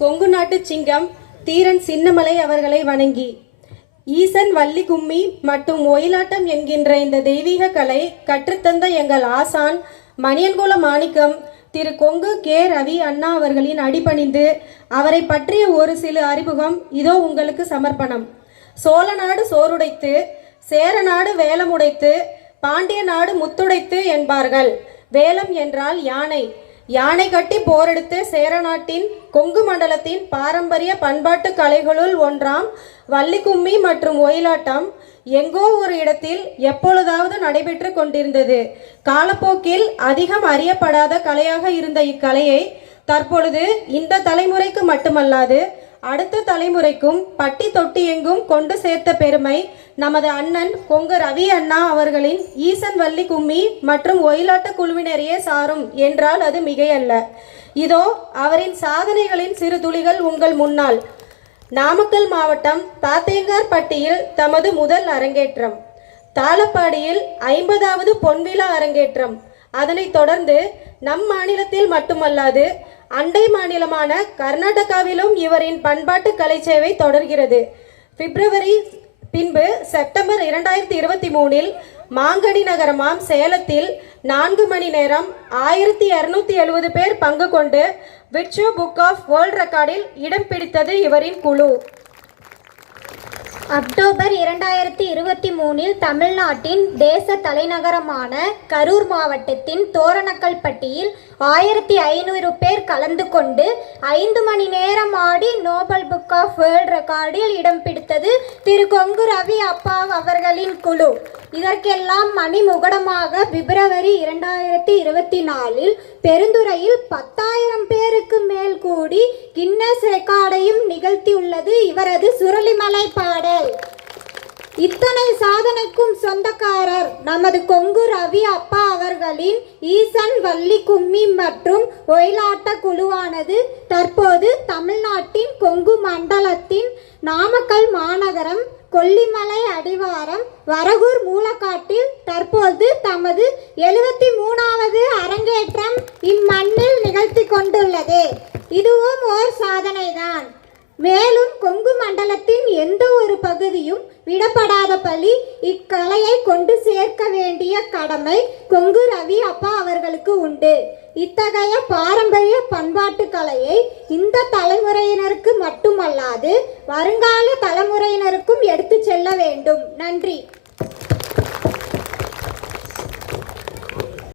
கொங்கு நாட்டு சிங்கம் தீரன் சின்னமலை அவர்களை வணங்கி ஈசன் வள்ளி கும்மி மற்றும் ஒயிலாட்டம் என்கின்ற இந்த தெய்வீக கலை கற்றுத்தந்த எங்கள் ஆசான் மணியன்குல மாணிக்கம் திரு கொங்கு கே. ரவி அண்ணா அவர்களின் அடிபணிந்து அவரை பற்றிய ஒரு சில அறிமுகம் இதோ உங்களுக்கு சமர்ப்பணம். சோழ நாடு சோறுடைத்து சேர நாடு வேலமுடைத்து பாண்டிய நாடு முத்துடைத்து என்பார்கள். வேலம் என்றால் யானை. யானை கட்டி போரெடுத்து சேர நாட்டின் கொங்கு மண்டலத்தின் பாரம்பரிய பண்பாட்டு கலைகளுள் ஒன்றாம் வள்ளிக்கும்மி மற்றும் ஒயிலாட்டம் எங்கோ ஒரு இடத்தில் எப்பொழுதாவது நடைபெற்று கொண்டிருந்தது. காலப்போக்கில் அதிகம் அறியப்படாத கலையாக இருந்த இக்கலையை தற்பொழுது இந்த தலைமுறைக்கு மட்டுமல்லாது அடுத்த தலைமுறைக்கும் பட்டி தொட்டி எங்கும் கொண்டு சேர்த்த பெருமை நமது அண்ணன் கொங்கு ரவி அண்ணா அவர்களின் ஈசன் வள்ளி கும்மி மற்றும் ஒயிலாட்ட குழுவினரையே சாரும் என்றால் அது மிகையல்ல. இதோ அவரின் சாதனைகளின் சிறு துளிகள் உங்கள் முன்னால். நாமக்கல் மாவட்டம் தாத்தேங்கார்பட்டியில் தமது முதல் அரங்கேற்றம். தாளப்பாடியில் ஐம்பதாவது பொன்விழா அரங்கேற்றம். அதனைத் தொடர்ந்து நம் மாநிலத்தில் மட்டுமல்லாது அண்டை மாநிலமான கர்நாடகாவிலும் இவரின் பண்பாட்டு கலைச்சேவை தொடர்கிறது. பிப்ரவரி பின்பு செப்டம்பர் இரண்டாயிரத்தி இருபத்தி மூணில் மாங்கனி நகரமாம் சேலத்தில் நான்கு மணி நேரம் ஆயிரத்தி இரநூத்தி எழுபது பேர் பங்கு கொண்டு விர்ச்சுவ புக் ஆஃப் வேர்ல்ட் ரெக்கார்டில் இடம் பிடித்தது இவரின் குழு. அக்டோபர் இரண்டாயிரத்தி இருபத்தி மூணில் தமிழ்நாட்டின் தேச தலைநகரமான கரூர் மாவட்டத்தின் தோரணக்கல்பட்டியில் ஆயிரத்தி ஐநூறு பேர் கலந்து கொண்டு ஐந்து மணி நேரம் ஆடி நோபல் புக் ஆஃப் வேர்ல்ட் ரெக்கார்டில் இடம் பிடித்தது திரு கொங்கு ரவி அப்பா அவர்களின் குழு. இதற்கெல்லாம் மணிமுகடமாக பிப்ரவரி இரண்டாயிரத்தி இருபத்தி நாலில் பெருந்துறையில் பத்தாயிரம் பேருக்கு மேல் கூடி கின்னஸ் ரெக்கார்டையும் நிகழ்த்தியுள்ளது இவரது சுரளிமலை பாடல். இத்தனை சாதனைக்கும் சொந்தக்காரர் நமது கொங்கு ரவி அப்பா அவர்களின் ஈசன் வள்ளி கும்மி மற்றும் ஒயிலாட்ட குழுவானது. தற்போது தமிழ்நாட்டின் கொங்கு மண்டலத்தின் நாமக்கல் மாநகரம் கொல்லிமலை அடிவாரம் வரகூர் மூலக்காட்டில் தற்போது தமது எழுபத்தி மூணாவது அரங்கேற்றம் இம்மண்ணில் நிகழ்த்தி கொண்டுள்ளது. இதுவும் ஓர் சாதனைதான். மேலும் கொங்கு மண்டலத்தின் எந்த ஒரு பகுதியும் விடப்படாத பலி இக்கலையை கொண்டு சேர்க்க வேண்டிய கடமை கொங்கு ரவி அப்பா அவர்களுக்கு உண்டு. இத்தகைய பாரம்பரிய பண்பாட்டு கலையை இந்த தலைமுறையினருக்கு மட்டுமல்லாது வருங்கால தலைமுறையினருக்கும் எடுத்துச் செல்ல வேண்டும். நன்றி.